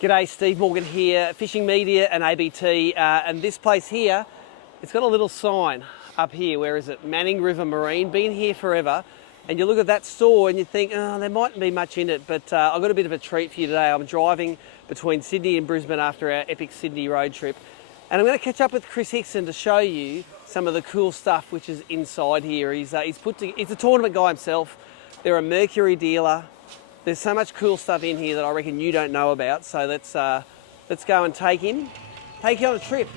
G'day, Steve Morgan here, Fishing Media and ABT, and this place here, it's got a little sign up here. Where is it? Manning River Marine. Been here forever, and you look at that store and you think, oh, there mightn't be much in it, but I've got a bit of a treat for you today. I'm driving between Sydney and Brisbane after our epic Sydney road trip, and I'm going to catch up with Chris Hickson to show you some of the cool stuff which is inside here. He's a tournament guy himself. They're a Mercury dealer. There's so much cool stuff in here that I reckon you don't know about. So let's go and take you on a trip.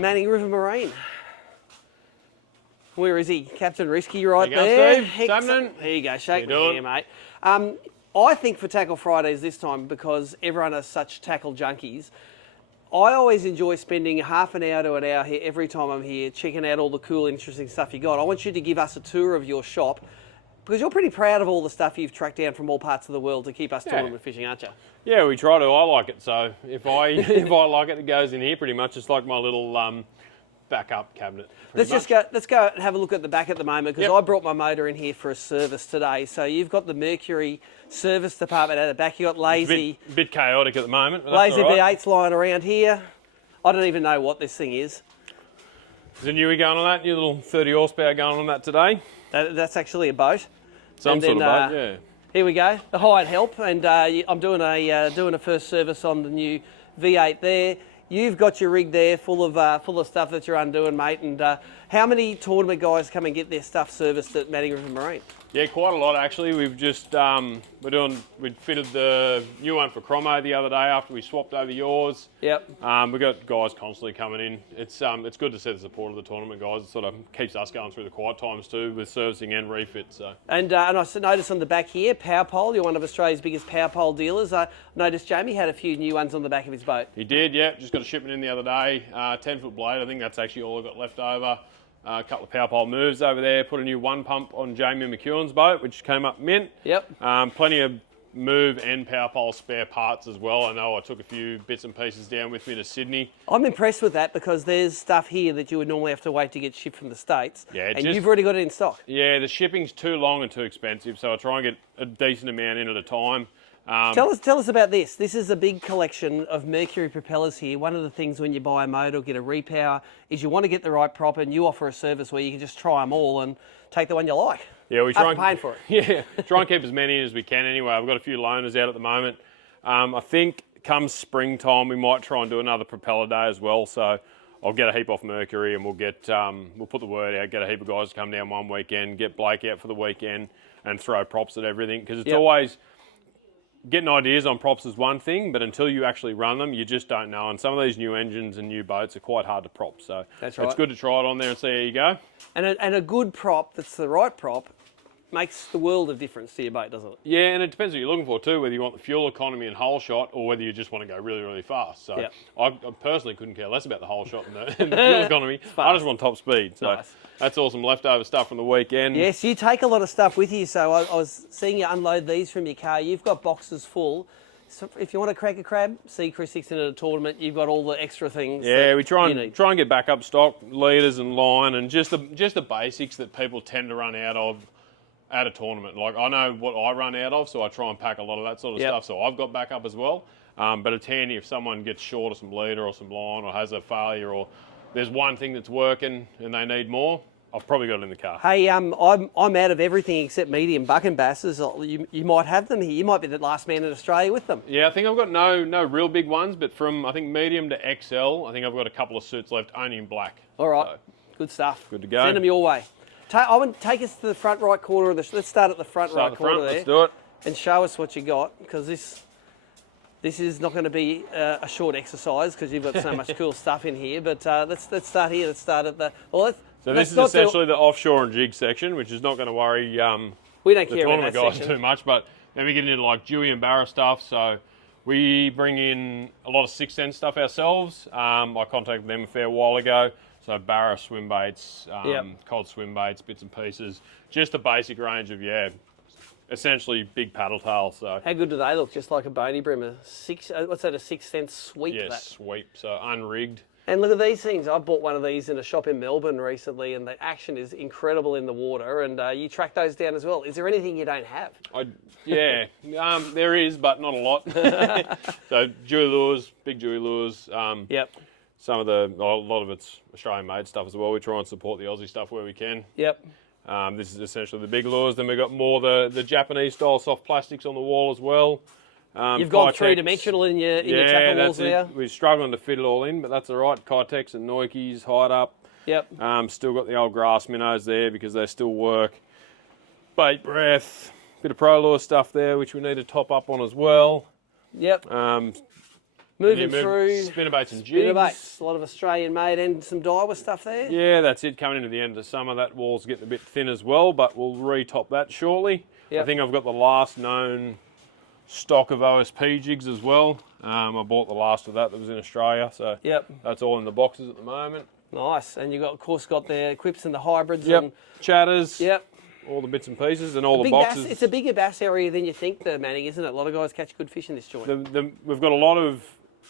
Manning River Marine. Where is he? Captain Risky right there. Steve. There you go. Shake my hand, mate. I think for Tackle Fridays this time, because everyone are such tackle junkies, I always enjoy spending half an hour to an hour here every time I'm here, checking out all the cool, interesting stuff you got. I want you to give us a tour of your shop, because you're pretty proud of all the stuff you've tracked down from all parts of the world to keep us tournament fishing, aren't you? Yeah, we try to. I like it. So if I like it, it goes in here pretty much. It's like my little backup cabinet. Let's go and have a look at the back at the moment, because I brought my motor in here for a service today. So you've got the Mercury service department at the back. You got lazy. A bit chaotic at the moment. But lazy right. V8s lying around here. I don't even know what this thing is. Is a newie going on that? Your little 30 horsepower going on that today? That's actually a boat. Some sort of boat, yeah. Here we go, the hired help, and I'm doing a first service on the new V8 there. You've got your rig there full of stuff that you're undoing, mate. And how many tournament guys come and get their stuff serviced at Manning River Marine? Yeah, quite a lot actually. We've just we fitted the new one for Cromo the other day after we swapped over yours. Yep. We've got guys constantly coming in. It's good to see the support of the tournament guys. It sort of keeps us going through the quiet times too, with servicing and refit. So. And I noticed on the back here, Power Pole. You're one of Australia's biggest Power Pole dealers. I noticed Jamie had a few new ones on the back of his boat. He did, yeah. Just got a shipment in the other day. 10-foot blade. I think that's actually all I got left over. A couple of power pole moves over there. Put a new one pump on Jamie McEwen's boat, which came up mint. Yep. Plenty of move and power pole spare parts as well. I know I took a few bits and pieces down with me to Sydney. I'm impressed with that, because there's stuff here that you would normally have to wait to get shipped from the States. Yeah, and you've already got it in stock. Yeah, the shipping's too long and too expensive, so I try and get a decent amount in at a time. Tell us about this. This is a big collection of Mercury propellers here. One of the things when you buy a motor or get a repower is you want to get the right prop, and you offer a service where you can just try them all and take the one you like. Yeah, we try and paying for it. Yeah, try and keep as many as we can anyway. I've got a few loaners out at the moment. I think come springtime we might try and do another propeller day as well. So I'll get a heap off Mercury, and we'll put the word out, get a heap of guys to come down one weekend, get Blake out for the weekend, and throw props at everything, because it's always. Getting ideas on props is one thing, but until you actually run them, you just don't know. And some of these new engines and new boats are quite hard to prop. So that's right. It's good to try it on there and see how you go. And a good prop that's the right prop makes the world of difference to your boat, doesn't it? Yeah, and it depends what you're looking for too, whether you want the fuel economy and hole shot, or whether you just want to go really, really fast. So I personally couldn't care less about the hole shot and the fuel economy. I just want top speed. So that's all some leftover stuff from the weekend. Yes, you take a lot of stuff with you. So I was seeing you unload these from your car. You've got boxes full. So if you want to crack a crab, see Chris Hickson at a tournament. You've got all the extra things. Yeah, we try and get backup stock, leaders and line, and just the basics that people tend to run out of at a tournament. Like, I know what I run out of, so I try and pack a lot of that sort of stuff. So I've got backup as well. But it's handy if someone gets short of some leader or some line, or has a failure, or there's one thing that's working and they need more. I've probably got it in the car. Hey, I'm out of everything except medium buck and basses. You might have them here. You might be the last man in Australia with them. Yeah, I think I've got no real big ones, but from I think medium to XL, I think I've got a couple of suits left, only in black. All right, so, good stuff. Good to go. Send them your way. I want to take us to the front right corner of the. Let's start at the front right corner there. Let's do it. And show us what you got, because this is not going to be a short exercise, because you've got so much cool stuff in here. But let's start here. Let's start at the. Well, so this is essentially the offshore and jig section, which is not going to worry we don't care the tournament about that guys section too much. But then we get into like Dewey and Barra stuff. So we bring in a lot of 6th Sense stuff ourselves. I contacted them a fair while ago. So Barra swim baits, cold swim baits, bits and pieces. Just a basic range of, essentially big paddle tail. So how good do they look? Just like a bony brim, what's that? A 6th Sense sweep? Yes, sweep. So unrigged. And look at these things. I bought one of these in a shop in Melbourne recently, and the action is incredible in the water. And you track those down as well. Is there anything you don't have? There is, but not a lot. So Dewey lures, big Dewey lures. Yep. A lot of it's Australian-made stuff as well. We try and support the Aussie stuff where we can. Yep. This is essentially the big lures. Then we've got more the Japanese-style soft plastics on the wall as well. You've gone three-dimensional in your tackle walls now. We're struggling to fit it all in, but that's all right. Kitex and Noikes, Hide Up. Yep. Still got the old grass minnows there because they still work. Bait breath, bit of Pro Lure stuff there, which we need to top up on as well. Yep. Moving through. Spinnerbaits and jigs. Spinnerbaits, a lot of Australian-made and some Daiwa stuff there. Yeah, that's it. Coming into the end of the summer, that wall's getting a bit thin as well, but we'll re-top that shortly. Yep. I think I've got the last known stock of OSP jigs as well. I bought the last of that was in Australia, so that's all in the boxes at the moment. Nice, and you've got, of course, got the Quips and the hybrids. Yep, and chatters. Yep. All the bits and pieces and all the boxes. Bass, it's a bigger bass area than you think, the Manning, isn't it? A lot of guys catch good fish in this joint. We've got a lot of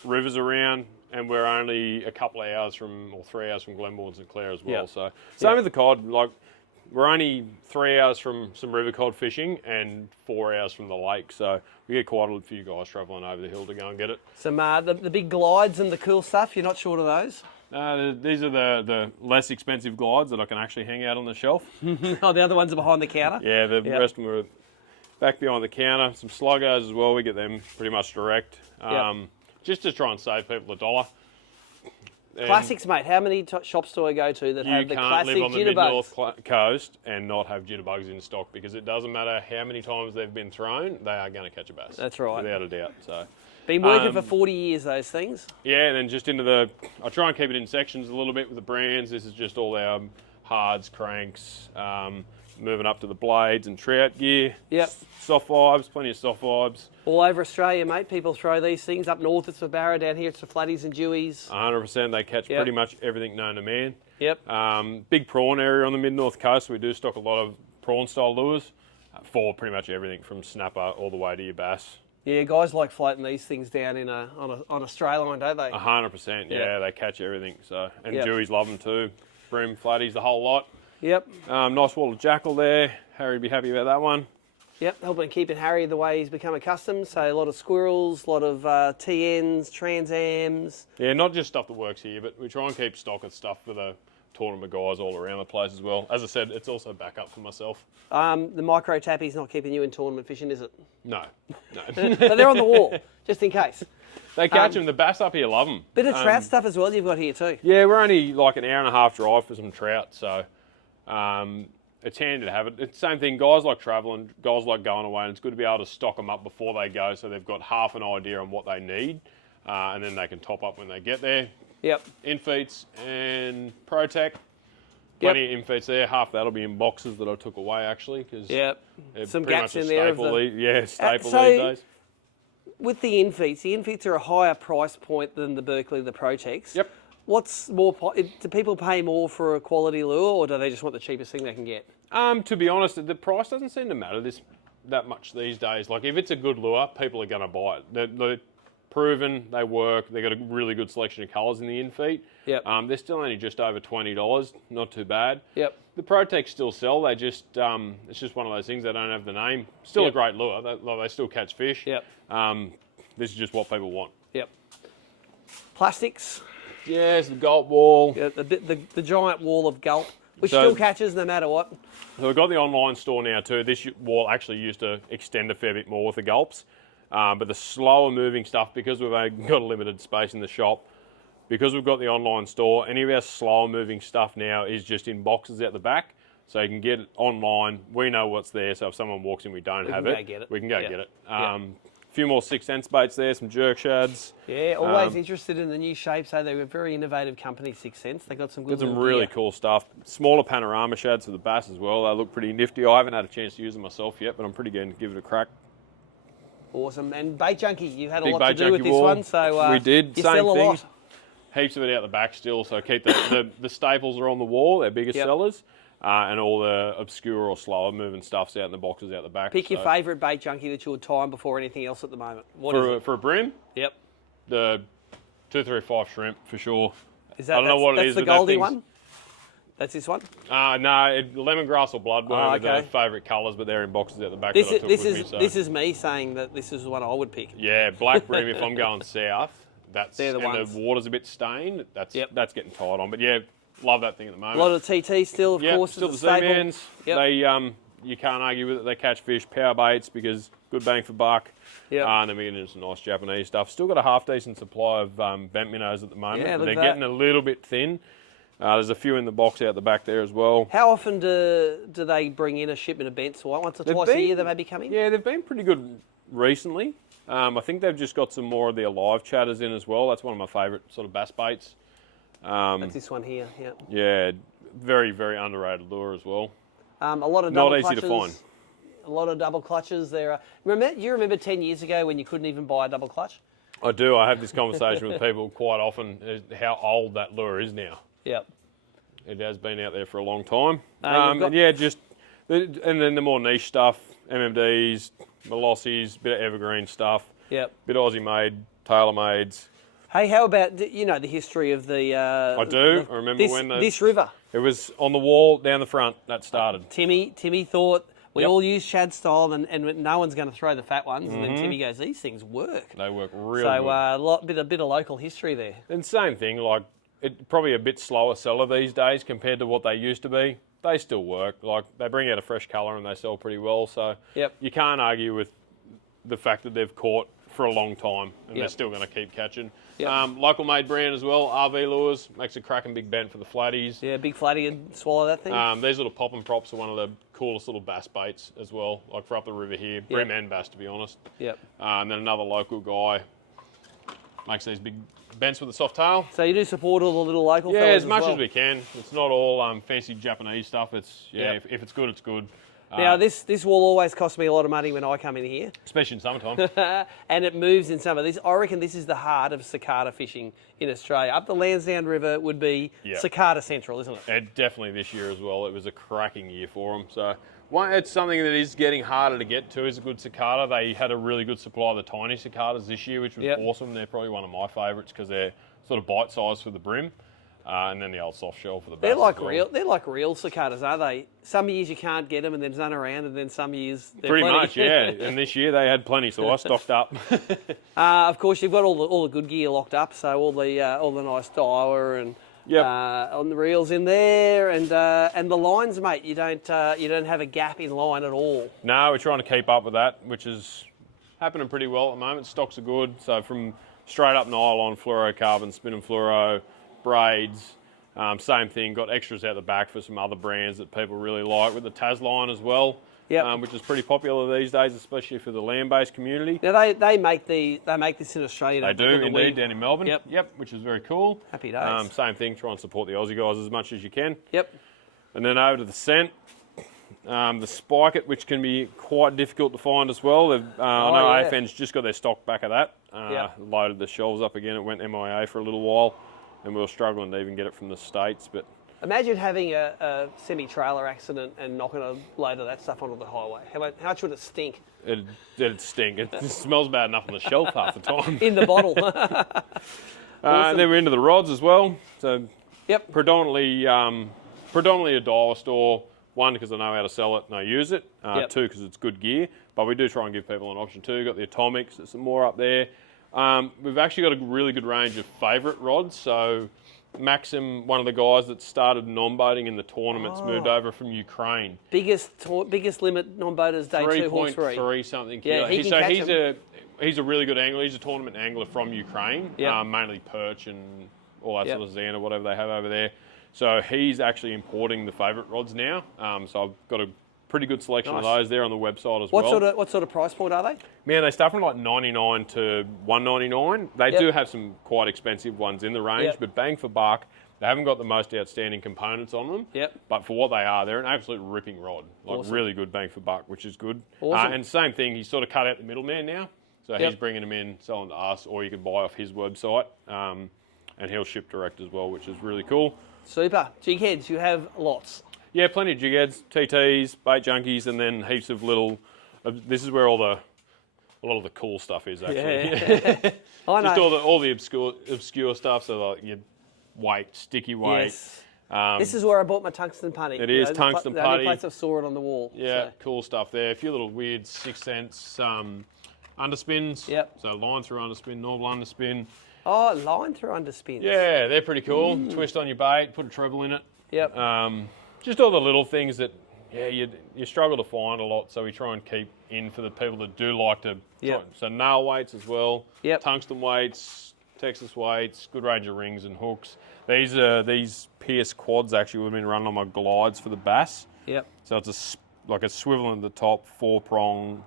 rivers around, and we're only a couple of hours or 3 hours from Glenmore and St Clair as well. So same with the cod. Like, we're only 3 hours from some river cod fishing and 4 hours from the lake. So we get quite a few guys travelling over the hill to go and get it. Some the big glides and the cool stuff. You're not short of those. These are the less expensive glides that I can actually hang out on the shelf. Oh, the other ones are behind the counter. Yeah, the rest of them are back behind the counter. Some sluggos as well. We get them pretty much direct. Just to try and save people $1. Classics, mate. How many shops do I go to that have the classic jitterbugs? You can't live on the mid-north coast and not have jitterbugs in stock because it doesn't matter how many times they've been thrown, they are going to catch a bass. That's right. Without a doubt. So, been working for 40 years, those things. Yeah, and then just into I try and keep it in sections a little bit with the brands. This is just all our hards, cranks, moving up to the blades and trout gear. Yep. Soft vibes, plenty of soft vibes. All over Australia, mate. People throw these things. Up north it's for Barra, down here it's for flatties and dewies. 100%. They catch pretty much everything known to man. Yep. Big prawn area on the mid-north coast. We do stock a lot of prawn-style lures for pretty much everything from snapper all the way to your bass. Yeah, guys like floating these things down on a stray line, don't they? 100%. Yeah, they catch everything. So and Yep. dewies love them too. Brim, flatties, the whole lot. Yep. Nice wall of jackal there. Harry'd be happy about that one. Yep, helping keeping Harry the way he's become accustomed. So a lot of squirrels, a lot of TNs, Transams. Yeah, not just stuff that works here, but we try and keep stock of stuff for the tournament guys all around the place as well. As I said, it's also backup for myself. The micro tappy's not keeping you in tournament fishing, is it? No. But they're on the wall, just in case. They catch them. The bass up here love them. Bit of trout stuff as well you've got here too. Yeah, we're only like an hour and a half drive for some trout, so it's handy to have it. It's the same thing. Guys like travelling, guys like going away, and it's good to be able to stock them up before they go so they've got half an idea on what they need, and then they can top up when they get there. Yep. Infeeds and Protec. Plenty of infeeds there. Half that'll be in boxes that I took away actually because some gaps in there. Staple these days. With the infeeds are a higher price point than the Berkeley, the Protecs. Yep. What's more? Do people pay more for a quality lure, or do they just want the cheapest thing they can get? To be honest, the price doesn't seem to matter that much these days. Like if it's a good lure, people are going to buy it. They're proven, they work. They've got a really good selection of colours in the infeed. Yep. They're still only just over $20. Not too bad. Yep. The Protecs still sell. They just it's just one of those things. They don't have the name. Still a great lure. They still catch fish. Yep. This is just what people want. Yep. Plastics. Yes, the gulp wall. Yeah, the giant wall of gulp, which still catches no matter what. So we've got the online store now too. This wall actually used to extend a fair bit more with the gulps. But the slower moving stuff, because we've only got a limited space in the shop, because we've got the online store, any of our slower moving stuff now is just in boxes out the back. So you can get it online. We know what's there. So if someone walks in, we don't have it. We can go get it. A few more 6 cents baits there, some jerk shads. Yeah, always interested in the new shapes. So they're a very innovative company, 6 cents. They got some good. Got some really cool stuff. Smaller panorama shads for the bass as well. They look pretty nifty. I haven't had a chance to use them myself yet, but I'm pretty keen to give it a crack. Awesome. And Bait Junkie, you had a Big lot to do with this wall. one. So we did. You Same sell a thing. lot. Heaps of it out the back still. So keep the staples are on the wall. They're biggest sellers. And all the obscure or slower moving stuff's out in the boxes out the back. Pick your favourite Bait Junkie that you would time before anything else at the moment. What is it? For a brim? Yep. The 235 shrimp for sure. Is that, I don't know what it that's is, the but that Goldie thing's- one? That's this one? No, lemongrass or bloodworm are okay. the favourite colours, but they're in boxes at the back This that I is took this with is me. So. this is me saying that this is the one I would pick. Yeah, black bream. If I'm going south, They're the and ones. the water's a bit stained. That's Yep. getting tight on. But yeah, love that thing at the A moment. lot of TT still, of Yeah, course. still the is a staple. Z-Mans. Yep. They you can't argue with it. They catch fish, power baits because good bang for buck. Yep. And then we get into some nice Japanese stuff. Still got a half decent supply of bent minnows at the moment. Yeah, but look they're at that. getting a little bit thin. There's a few in the box out the back there as well. How often do they bring in a shipment of bents? Once or twice a year they maybe come in? Yeah, they've been pretty good recently. I think they've just got some more of their live chatters in as well. That's one of my favourite sort of bass baits. That's this one here, yeah. Yeah, very, very underrated lure as well. A lot of double Not easy clutches. to find. A lot of double clutches. There. You remember 10 years ago when you couldn't even buy a double clutch? I do. I have this conversation with people quite often, how old that lure is now. Yep. It has been out there for a long time. You've got- And yeah, and then the more niche stuff, MMDs, Molosses, bit of evergreen stuff, Yep. bit of Aussie made, tailor mades. Hey, how about the history of the? I do. I remember when this river. it was on the wall down the front that started. Timmy thought we Yep. all use shad style, and no one's going to throw the fat ones. And then Timmy goes, "These things work." They work really So good. a bit of local history there. And same thing, like it probably a bit slower seller these days compared to what they used to be. They still work. Like they bring out a fresh colour and they sell pretty well. So Yep. you can't argue with the fact that they've caught for a long time and they're Yep. still going to keep catching. Yep. Local made brand as well, RV Lures, makes a cracking big bent for the flatties. Yeah, big flatty and swallow that thing. These little pop and props are one of the coolest little bass baits as well, like for up the river here. Brim and bass, to be honest. Yep. And then another local guy makes these big bents with a soft tail. So you do support all the little local Yeah, fellas as much well. as we can. It's not all fancy Japanese stuff. It's Yep. if it's good, it's good. Now this will always cost me a lot of money when I come in here, Especially in summertime. and it moves in summer. I reckon this is the heart of cicada fishing in Australia. Up the Lansdowne River would be Yep. cicada central, isn't it? And definitely this year as well. It was a cracking year for them. So it's something that is getting harder to get to is a good cicada. They had a really good supply of the tiny cicadas this year, which was Yep. awesome. They're probably one of my favourites because they're sort of bite size for the brim. And then the old soft shell for the bass. They're like as well. They're like real cicadas, aren't they? Some years you can't get them, and there's none around, and then some years they're Pretty plenty. much, yeah. And this year they had plenty, so I stocked up. Of course, you've got all the good gear locked up, so all the nice Daiwa and Yep. on the reels in there, and the lines, mate. You don't have a gap in line at all. No, we're trying to keep up with that, which is happening pretty well at the moment. Stocks are good. So from straight up nylon, fluorocarbon, spin and fluoro, braids, same thing. Got extras out the back for some other brands that people really like with the Tas line as well, Yep. which is pretty popular these days, especially for the land-based community. Now they make this in Australia. They do don't the indeed weed. down in Melbourne. Yep. which is very cool. Happy days. Same thing. Try and support the Aussie guys as much as you can. Yep. And then over to the scent. The spike it, which can be quite difficult to find as well. I know yeah. AFN's just got their stock back of that. Yep. Loaded the shelves up again. It went MIA for a little while, and we were struggling to even get it from the States. But Imagine having a semi-trailer accident and knocking a load of that stuff onto the highway. How much would it stink? it'd stink. It smells bad enough on the shelf half the time. In the bottle. And then we're into the rods as well. So Yep. predominantly a Daiwa store. One, because I know how to sell it and I use it. Yep. Two, because it's good gear. But we do try and give people an option too. Got the Atomics, there's some more up there. We've actually got a really good range of favourite rods. So Maxim, one of the guys that started non-boating in the tournaments, moved over from Ukraine. biggest limit non-boaters day 2 horse 3. 3.3 something. Yeah, kilo. he can catch he's a really good angler. He's a tournament angler from Ukraine, Yep. mainly perch and all that Yep. sort of Xander, whatever they have over there. So he's actually importing the favourite rods now. So I've got a pretty good selection of Nice. those there on the website as What well. what sort of price point are they? Man, they start from like 99 to 199. They Yep. do have some quite expensive ones in the range, Yep. but bang for buck, they haven't got the most outstanding components on them. Yep. But for what they are, they're an absolute ripping rod. Like Awesome. really good bang for buck, which is good. Awesome. And same thing, he's sort of cut out the middleman now. So Yep. he's bringing them in, selling to us, or you can buy off his website. And he'll ship direct as well, which is really cool. Super. Jig heads, you have lots. Yeah, plenty of jig heads, TTs, bait junkies, and then heaps of little. This is where a lot of the cool stuff is actually. Yeah. I know. Just all the obscure stuff. So like your weight, sticky weight. Yes. This is where I bought my tungsten putty. It is tungsten the putty. only place I saw it on the wall. Yeah, so. cool stuff there. A few little weird 6 cents underspins. Yep. So line through underspin, normal underspin. Oh, line through underspins. Yeah, they're pretty cool. Twist on your bait, put a treble in it. Yep. Just all the little things that, yeah, you struggle to find a lot. So we try and keep in for the people that do like to. Yep. So nail weights as well. Yep. Tungsten weights, Texas weights, good range of rings and hooks. These Pierce quads actually would have been running on my glides for the bass. Yep. So it's like a swivel in the top, 4-prong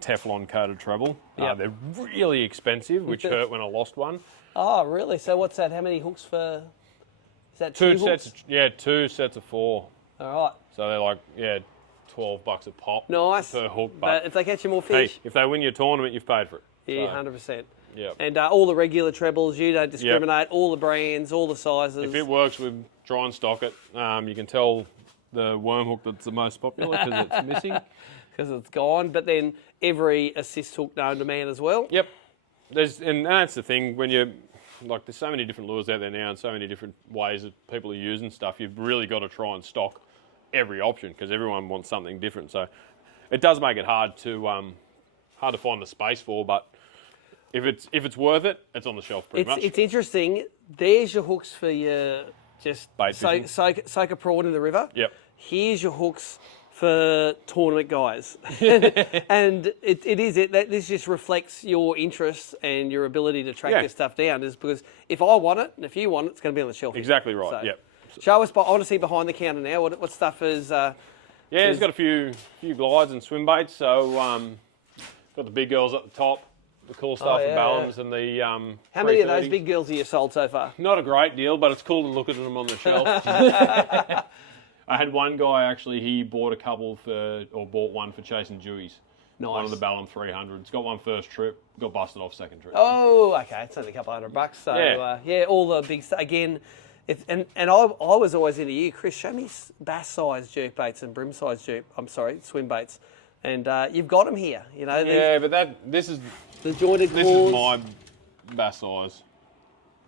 Teflon coated treble. Yep. They're really expensive, which hurt when I lost one. Oh, really? So what's that? How many hooks for? Is that two hooks? 2 sets of 4. All right. So they're like, $12 a pop. Nice. Per hook. But if they catch you more fish, hey, if they win your tournament, you've paid for it. yeah, So, 100%. yeah. And all the regular trebles, you don't discriminate. All the brands, all the sizes. If it works, we try and stock it. You can tell the worm hook that's the most popular because it's missing. Because it's gone. But then every assist hook known to man as well. Yep. And that's the thing when you like. There's so many different lures out there now, and so many different ways that people are using stuff. You've really got to try and stock every option because everyone wants something different. So it does make it hard to find the space for. But if it's worth it, it's on the shelf pretty much. It's interesting. There's your hooks for your just Bait fishing. soak a prawn in the river. Yep. Here's your hooks for tournament guys. And this just reflects your interest and your ability to track this stuff down, is because if I want it and if you want it, it's going to be on the shelf. Exactly right. So, yep. Show us, I want to see behind the counter now. What stuff is... It's got a few glides and swim baits. So got the big girls at the top, the cool stuff, the Ballums and the How many of 330. those big girls have you sold so far? Not a great deal, but it's cool to look at them on the shelf. I had one guy actually, he bought bought one for chasing dewies. Nice. One of the Ballum 300s. Got one first trip, got busted off second trip. Oh, okay. It's only a couple $100. So, all the big stuff. Again, I was always into you, Chris. Show me bass size jerk baits and brim size swim baits. And you've got them here. You know. But this is the jointed this claws. is my bass size.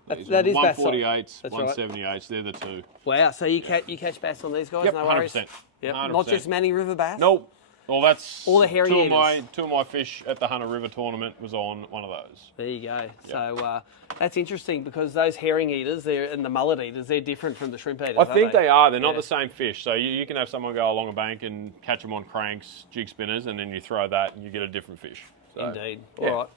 That is bass size. 148s, That's 178s. Right. They're the two. Wow. So you catch bass on these guys? Yep, no worries. 100%. Yep. 100%. Not just Manning River bass. Nope. Well, that's all the hairy two of my fish at the Hunter River tournament was on one of those. There you go. Yep. So that's interesting because those herring eaters and the mullet eaters, they're different from the shrimp eaters. I think they are. They're not Yeah. the same fish. So you can have someone go along a bank and catch them on cranks, jig spinners, and then you throw that and you get a different fish. So, Indeed. yeah. All right.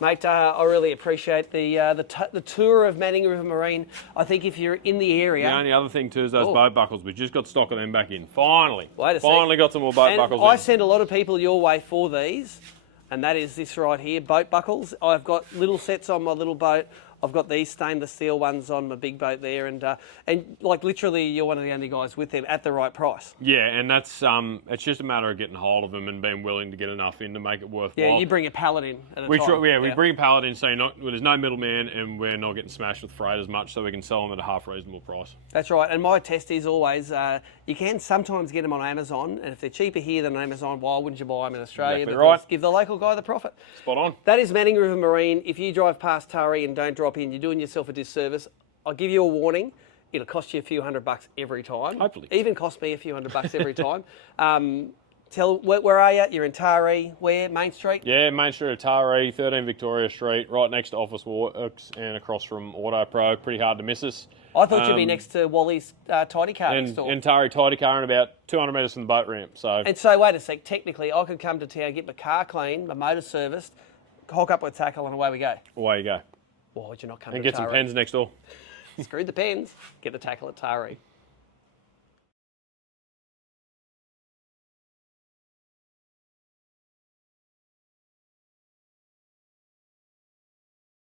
Mate, I really appreciate the tour of Manning River Marine. I think if you're in the area... The only other thing too is those boat buckles. We just got stock of them back in. Finally. Finally got some more boat buckles I in. send a lot of people your way for these, and that is this right here, boat buckles. I've got little sets on my little boat. I've got these stainless steel ones on my big boat there, and like literally, you're one of the only guys with them at the right price. Yeah, and that's it's just a matter of getting hold of them and being willing to get enough in to make it worthwhile. Yeah, you bring a pallet in at a we time. we bring a pallet in, so there's no middleman, and we're not getting smashed with freight as much, so we can sell them at a half reasonable price. That's right, and my test is always you can sometimes get them on Amazon, and if they're cheaper here than on Amazon, why wouldn't you buy them in Australia? Exactly Because right. give the local guy the profit. Spot on. That is Manning River Marine. If you drive past Tari and don't drop in, you're doing yourself a disservice. I'll give you a warning. It'll cost you a few $100 every time. Hopefully. Even cost me a few $100 every time. Where are you? You're in Taree. Where? Main Street? Yeah, Main Street of Taree, 13 Victoria Street, right next to Office Works and across from Auto Pro. Pretty hard to miss us. I thought you'd be next to Wally's tidy car store. And Taree Tidy Car and about 200 metres from the boat ramp. And so, wait a sec, technically, I could come to town, get my car cleaned, my motor serviced, hook up with tackle, and away we go. Away you go. Why would you not come And to get some Taree? pens next door. Screw the pens, get the tackle at Taree.